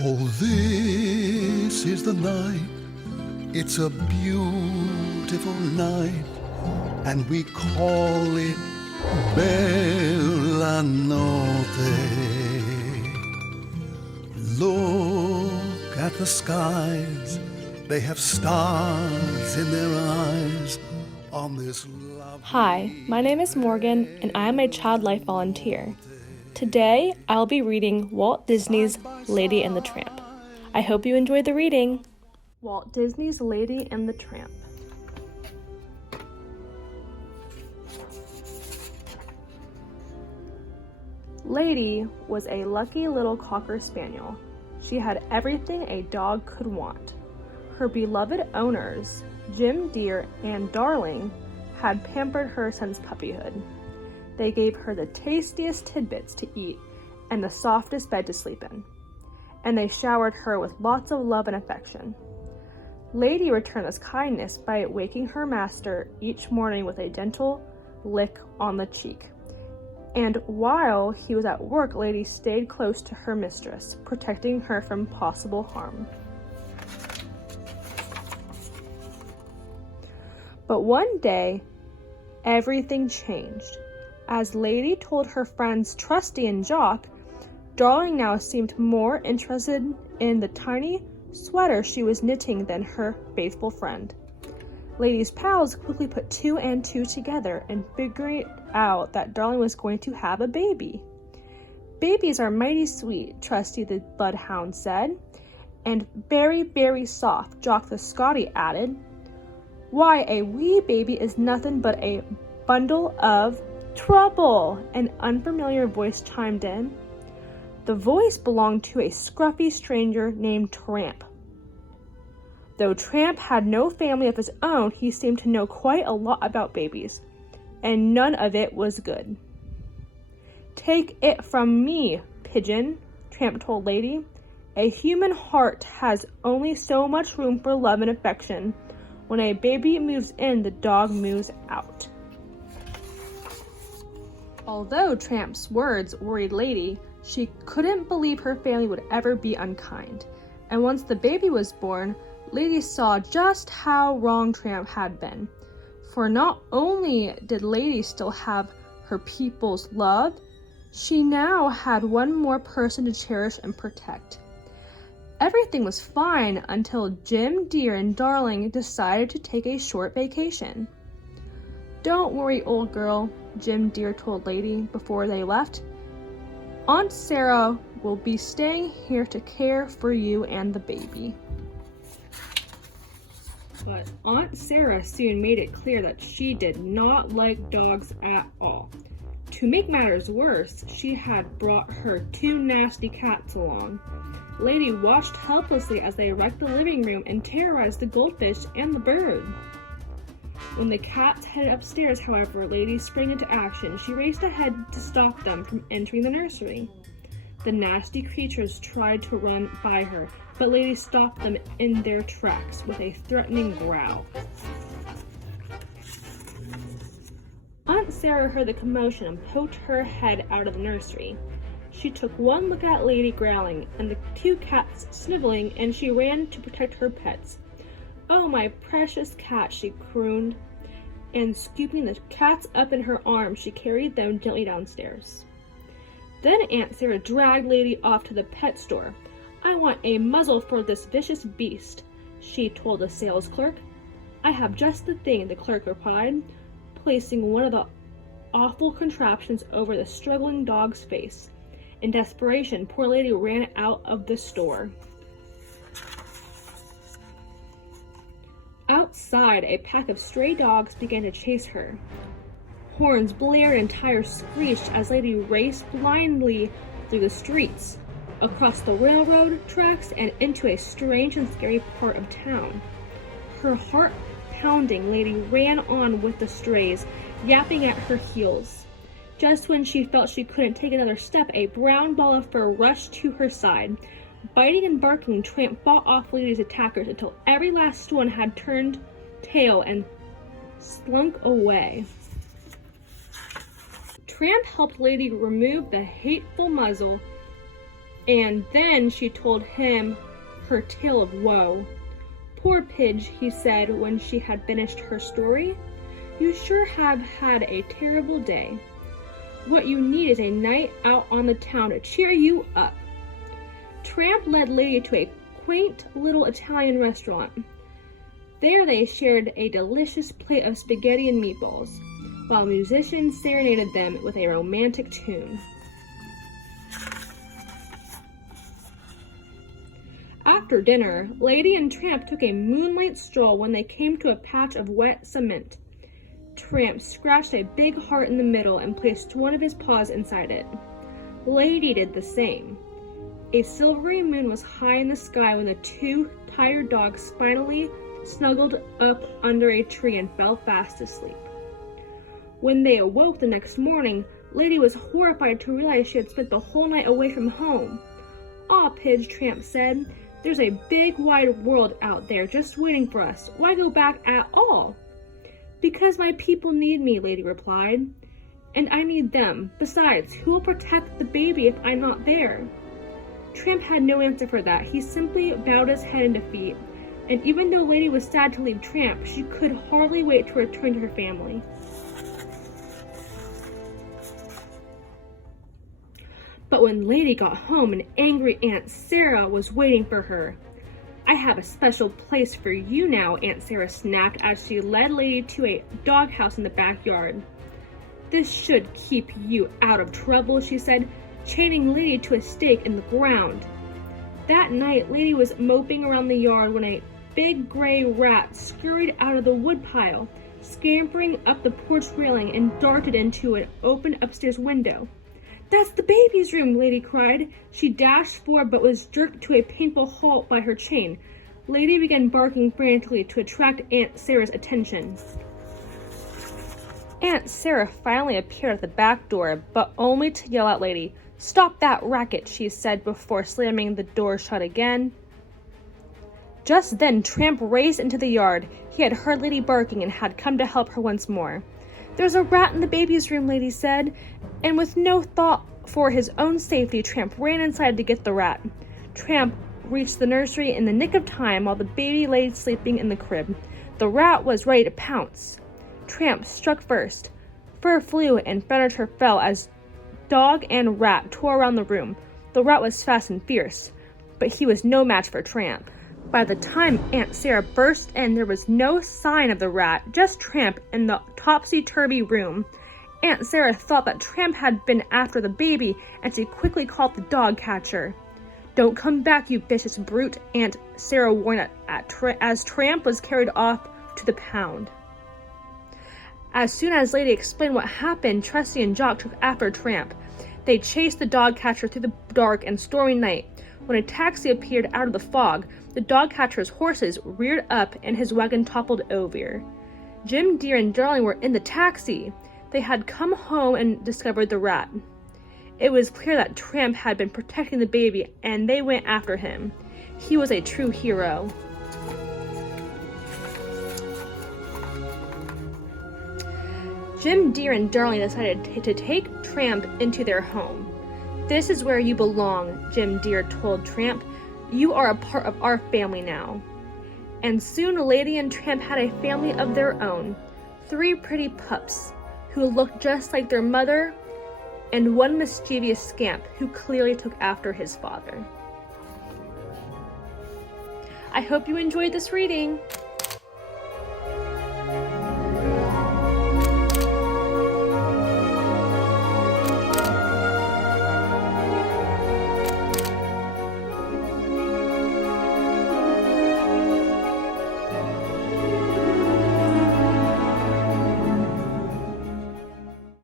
Oh, this is the night. It's a beautiful night, and we call it Bella Notte. Look at the skies, they have stars in their eyes on this lovely. Hi, my name is Morgan, and I am a child life volunteer. Today, I'll be reading Walt Disney's Lady and the Tramp. I hope you enjoy the reading. Walt Disney's Lady and the Tramp. Lady was a lucky little Cocker Spaniel. She had everything a dog could want. Her beloved owners, Jim Dear and Darling, had pampered her since puppyhood. They gave her the tastiest tidbits to eat and the softest bed to sleep in, and they showered her with lots of love and affection. Lady returned this kindness by waking her master each morning with a gentle lick on the cheek. And while he was at work, Lady stayed close to her mistress, protecting her from possible harm. But one day, everything changed. As Lady told her friends Trusty and Jock, Darling now seemed more interested in the tiny sweater she was knitting than her faithful friend. Lady's pals quickly put two and two together and figured out that Darling was going to have a baby. "Babies are mighty sweet," Trusty the bloodhound said, "and very, very soft," Jock the Scotty added. "Why, a wee baby is nothing but a bundle of trouble," an unfamiliar voice chimed in. The voice belonged to a scruffy stranger named Tramp. Though Tramp had no family of his own, he seemed to know quite a lot about babies, and none of it was good. "Take it from me, Pigeon," Tramp told Lady. "A human heart has only so much room for love and affection. When a baby moves in, the dog moves out." Although Tramp's words worried Lady, she couldn't believe her family would ever be unkind. And once the baby was born, Lady saw just how wrong Tramp had been. For not only did Lady still have her people's love, she now had one more person to cherish and protect. Everything was fine until Jim Dear and Darling decided to take a short vacation. "Don't worry, old girl," Jim Dear told Lady before they left. "Aunt Sarah will be staying here to care for you and the baby." But Aunt Sarah soon made it clear that she did not like dogs at all. To make matters worse, she had brought her two nasty cats along. Lady watched helplessly as they wrecked the living room and terrorized the goldfish and the bird. When the cats headed upstairs, however, Lady sprang into action. She raced ahead to stop them from entering the nursery. The nasty creatures tried to run by her, but Lady stopped them in their tracks with a threatening growl. Aunt Sarah heard the commotion and poked her head out of the nursery. She took one look at Lady growling and the two cats sniveling, and she ran to protect her pets. "Oh, my precious cat," she crooned, and scooping the cats up in her arms, she carried them gently downstairs. Then Aunt Sarah dragged Lady off to the pet store. "I want a muzzle for this vicious beast," she told the sales clerk. "I have just the thing," the clerk replied, placing one of the awful contraptions over the struggling dog's face. In desperation, poor Lady ran out of the store. Outside, a pack of stray dogs began to chase her. Horns blared and tires screeched as Lady raced blindly through the streets, across the railroad tracks, and into a strange and scary part of town. Her heart pounding, Lady ran on with the strays, yapping at her heels. Just when she felt she couldn't take another step, a brown ball of fur rushed to her side. Biting and barking, Tramp fought off Lady's attackers until every last one had turned tail and slunk away. Tramp helped Lady remove the hateful muzzle And then she told him her tale of woe. "Poor Pidge," he said when she had finished her story. "You sure have had a terrible day. What you need is a night out on the town to cheer you up." Tramp led Lady to a quaint little Italian restaurant. There they shared a delicious plate of spaghetti and meatballs, while musicians serenaded them with a romantic tune. After dinner, Lady and Tramp took a moonlight stroll when they came to a patch of wet cement. Tramp scratched a big heart in the middle and placed one of his paws inside it. Lady did the same. A silvery moon was high in the sky when the two tired dogs finally snuggled up under a tree and fell fast asleep. When they awoke the next morning, Lady was horrified to realize she had spent the whole night away from home. "Aw, Pidge," Tramp said, "there's a big wide world out there just waiting for us. Why go back at all?" "Because my people need me," Lady replied. "And I need them. Besides, who will protect the baby if I'm not there?" Tramp had no answer for that. He simply bowed his head in defeat, and even though Lady was sad to leave Tramp, she could hardly wait to return to her family. But when Lady got home, an angry Aunt Sarah was waiting for her. "I have a special place for you now," Aunt Sarah snapped as she led Lady to a doghouse in the backyard. "This should keep you out of trouble," she said, chaining Lady to a stake in the ground. That night, Lady was moping around the yard when a big gray rat scurried out of the woodpile, scampering up the porch railing and darted into an open upstairs window. "That's the baby's room," Lady cried. She dashed forward but was jerked to a painful halt by her chain. Lady began barking frantically to attract Aunt Sarah's attention. Aunt Sarah finally appeared at the back door, but only to yell at Lady. "Stop that racket," she said before slamming the door shut again. Just then, Tramp raced into the yard. He had heard Lady barking and had come to help her once more. "There's a rat in the baby's room," Lady said, and with no thought for his own safety, Tramp ran inside to get the rat. Tramp reached the nursery in the nick of time while the baby lay sleeping in the crib. The rat was ready to pounce. Tramp struck first. Fur flew and furniture fell as dog and rat tore around the room. The rat was fast and fierce, but he was no match for Tramp. By the time Aunt Sarah burst in, there was no sign of the rat, just Tramp in the topsy-turvy room. Aunt Sarah thought that Tramp had been after the baby, and she quickly called the dog catcher. "Don't come back, you vicious brute," Aunt Sarah warned as Tramp was carried off to the pound. As soon as Lady explained what happened, Trusty and Jock took after Tramp. They chased the dog catcher through the dark and stormy night. When a taxi appeared out of the fog, the dog catcher's horses reared up and his wagon toppled over. Jim Deer and Darling were in the taxi. They had come home and discovered the rat. It was clear that Tramp had been protecting the baby, and they went after him. He was a true hero. Jim Deer and Darling decided to take Tramp into their home. "This is where you belong," Jim Deer told Tramp. "You are a part of our family now." And soon Lady and Tramp had a family of their own. 3 pretty pups who looked just like their mother, and one mischievous scamp who clearly took after his father. I hope you enjoyed this reading.